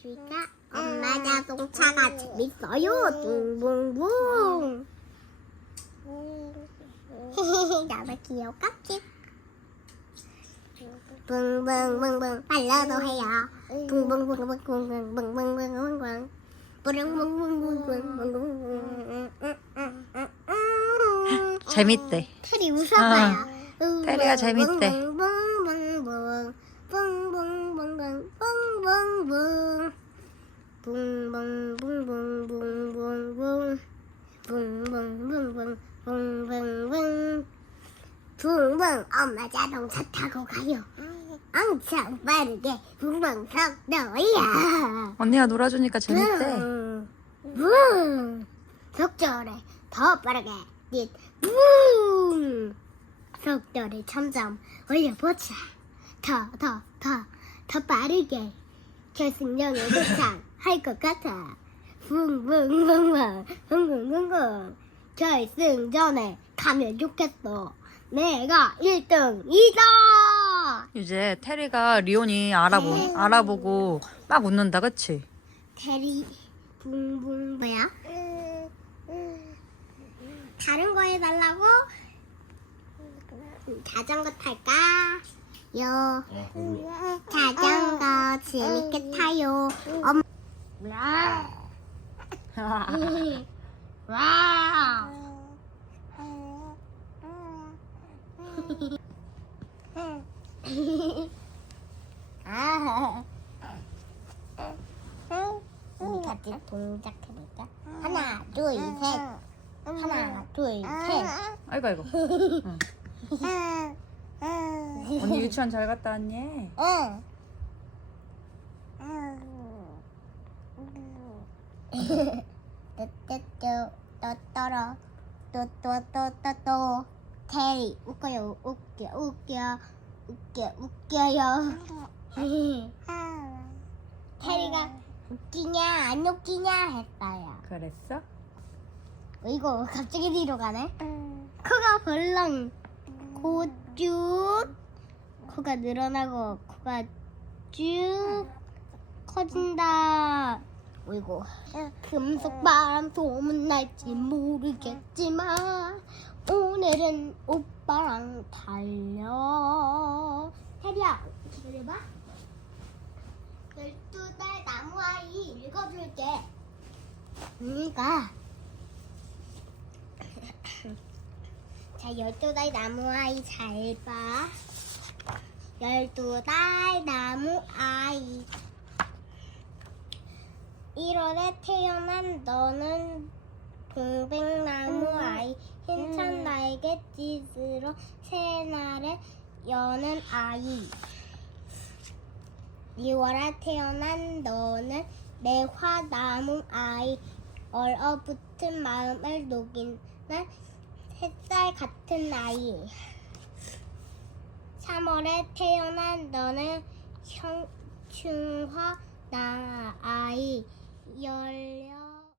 주희가 엄마 자동차가 재밌어요. 붕붕붕. 나도 귀여웠지? 붕붕붕붕 빨라도 해요. 뿌릉붕붕붕붕붕붕붕붕붕 재밌대. 테리 웃어봐요. 테리가 재밌대. 붕붕붕붕붕붕붕 붕붕붕붕붕붕붕 붕붕 엄마 자동차 타고 가요 엄청 빠르게 붕붕 속도야 언니가 놀아주니까 재밌대. 붕 속도를 더 빠르게. 붕 속도를 점점 올려보자. 더 더 더 더 빠르게. 결승전에 도착 할 것 같아. 붕붕붕붕, 붕붕붕붕. 결승전에 가면 좋겠어. 내가 1등이다! 이제 테리가 리온이 알아보, 알아보고 막 웃는다, 그치? 테리 붕붕 뭐야? 다른 거 해달라고? 자전거 탈까? 요 자전거 재밌게 타요 엄 와. 아. 우리 같이 동작 해볼까? 하나, 둘, 셋. 하나, 둘, 셋. 아이고, 아이고. 언니 유치원 잘 갔다 왔니? 응. 뚜뚜뚜 또또로 또또또또또 테리 웃겨요 웃겨 웃겨 웃겨 웃겨요. 테리가 웃기냐 안 웃기냐 했어요. 그랬어? 어, 이거 갑자기 뒤로 가네? 코가 벌렁 고쭉 코가 늘어나고 코가 쭉 커진다 어이구 금속 바람 소문 날지 모르겠지만 오늘은 오빠랑 달려 혜리야 기다려봐 열두 달 나무아이 읽어줄게 그러니까 자, 열두 달 나무 아이 잘 봐. 열두 달 나무 아이. 1월에 태어난 너는 동백나무 아이. 힘찬 날갯짓으로 새날에 여는 아이. 2월에 태어난 너는 매화나무 아이. 얼어붙은 마음을 녹이는 햇살 같은 아이. 3월에 태어난 너는 형충화 나 아이. 열려